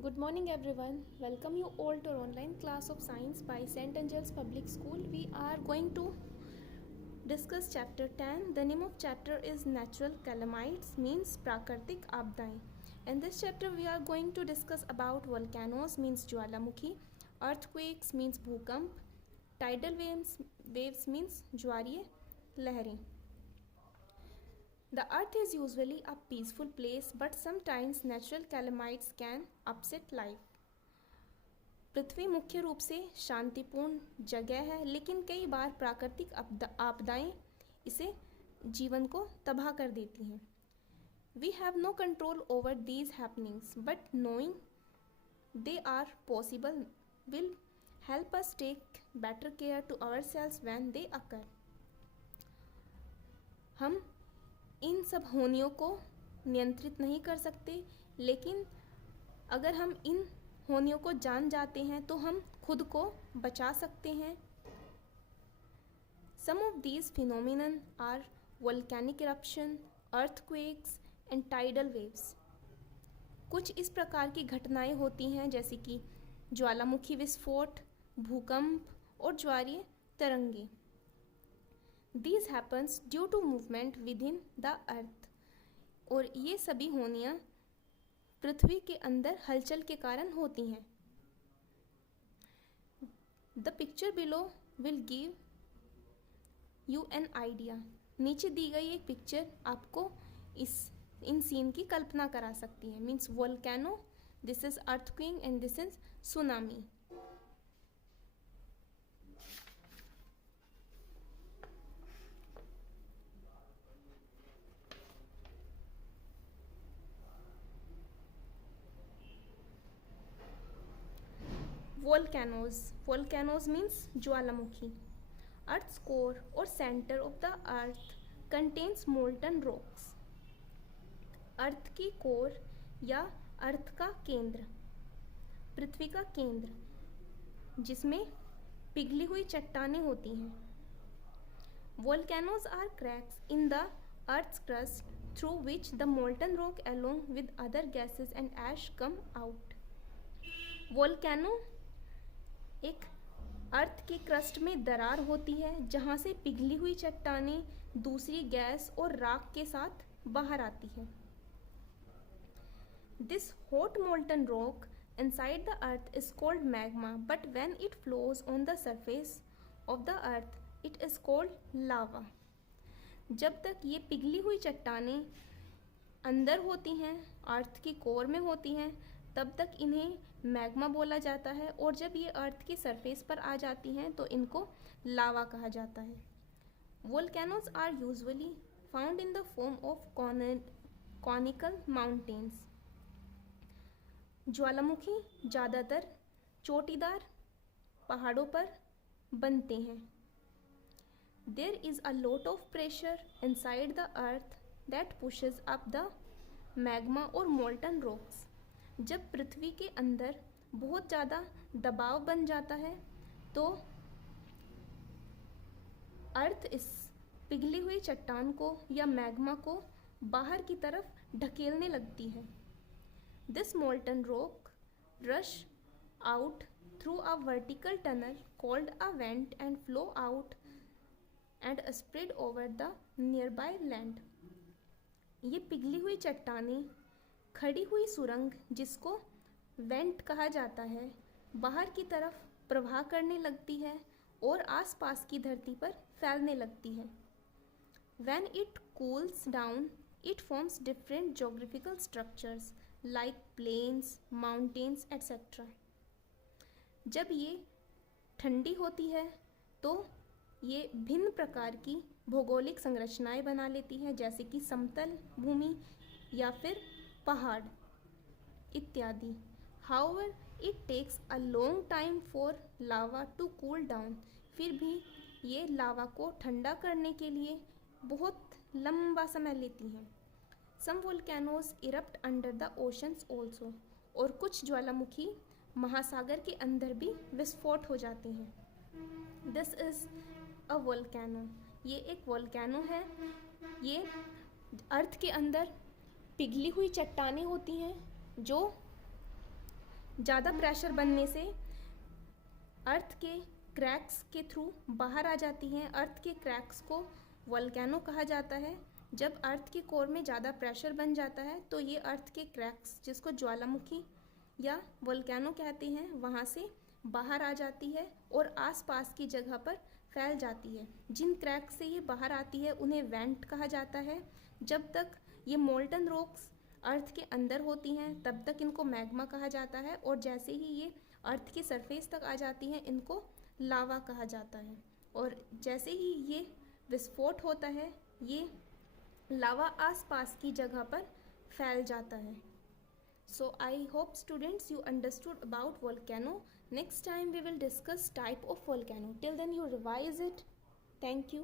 Good morning, everyone. Welcome you all to our online class of science by St. Angel's Public School. We are going to discuss chapter 10. The name of chapter is Natural Calamities, means Prakartik Abdaएं. In this chapter, we are going to discuss about volcanoes, means Jwalamukhi, earthquakes, means भूकंप, tidal waves means ज्वारीय लहरें. The earth is usually a peaceful place, but sometimes natural calamities can upset life. पृथ्वी मुख्य रूप से शांतिपूर्ण जगह है, लेकिन कई बार प्राकृतिक आपदाएं इसे जीवन को तबाह कर देती हैं. We have no control over these happenings, but knowing they are possible will help us take better care to ourselves when they occur. हम इन सब होनियों को नियंत्रित नहीं कर सकते, लेकिन अगर हम इन होनियों को जान जाते हैं तो हम खुद को बचा सकते हैं. Some of these phenomena are volcanic eruption, earthquakes and tidal waves. कुछ इस प्रकार की घटनाएं होती हैं जैसे कि ज्वालामुखी विस्फोट, भूकंप और ज्वारीय तरंगे. These happens due to movement within the earth. और ये सभी होनियाँ पृथ्वी के अंदर हलचल के कारण होती हैं. The picture below will give you an idea. नीचे दी गई एक पिक्चर आपको इन सीन की कल्पना करा सकती है. Means volcano, this is earthquake and this is tsunami. Volcanoes means Jwalamukhi. Earth's core or center of the earth contains molten rocks. अर्थ की core या अर्थ का केंद्र, पृथ्वी का केंद्र, जिसमें पिघली हुई चट्टानें होती हैं. Volcanoes are cracks in the earth's crust through which the molten rock along with other gases and ash come out. Volcano एक अर्थ के क्रस्ट में दरार होती है जहाँ से पिघली हुई चट्टानें दूसरी गैस और राख के साथ बाहर आती है. This hot molten rock inside the earth is called magma, but when it flows on the surface of the earth, it is called lava. जब तक ये पिघली हुई चट्टानें अंदर होती हैं, अर्थ की कोर में होती हैं, तब तक इन्हें मैग्मा बोला जाता है, और जब ये अर्थ की सरफेस पर आ जाती हैं तो इनको लावा कहा जाता है. Volcanoes are usually found in the form of conical mountains. ज्वालामुखी ज़्यादातर चोटीदार पहाड़ों पर बनते हैं. There is a lot of pressure inside the earth that pushes up the magma और मोल्टन रॉक्स. जब पृथ्वी के अंदर बहुत ज़्यादा दबाव बन जाता है तो अर्थ इस पिघली हुई चट्टान को या मैग्मा को बाहर की तरफ ढकेलने लगती है. This molten rock rush out through a vertical tunnel called a went and flow out and spread over the near by land. ये पिघली हुई चट्टानें खड़ी हुई सुरंग, जिसको वेंट कहा जाता है, बाहर की तरफ प्रवाह करने लगती है और आसपास की धरती पर फैलने लगती है. When it cools down, it forms different geographical structures like plains, mountains, etc. जब ये ठंडी होती है तो ये भिन्न प्रकार की भौगोलिक संरचनाएं बना लेती हैं, जैसे कि समतल भूमि या फिर पहाड़ इत्यादि. However, it takes a long time for lava to cool down. फिर भी ये लावा को ठंडा करने के लिए बहुत लंबा समय लेती हैं. Some volcanoes erupt under the oceans also. और कुछ ज्वालामुखी महासागर के अंदर भी विस्फोट हो जाते हैं. This is a volcano. ये एक वोल्केनो है. ये अर्थ के अंदर पिघली हुई चट्टानें होती हैं जो ज़्यादा प्रेशर बनने से अर्थ के क्रैक्स के थ्रू बाहर आ जाती हैं। अर्थ के क्रैक्स को वोल्केनो कहा जाता है। जब अर्थ के कोर में ज़्यादा प्रेशर बन जाता है तो ये अर्थ के क्रैक्स, जिसको ज्वालामुखी या वोल्केनो कहते हैं, वहाँ से बाहर आ जाती है और आसपास की जगह पर फैल जाती है। जिन क्रैक से ये बाहर आती है उन्हें वेंट कहा जाता है। जब तक ये मोल्टन रॉक्स अर्थ के अंदर होती हैं तब तक इनको मैग्मा कहा जाता है, और जैसे ही ये अर्थ की सरफेस तक आ जाती हैं इनको लावा कहा जाता है। और जैसे ही ये विस्फोट होता है ये लावा आसपास की जगह पर फैल जाता है। So I hope students you understood about volcano. Next time we will discuss type of volcano. Till then you revise it. Thank you.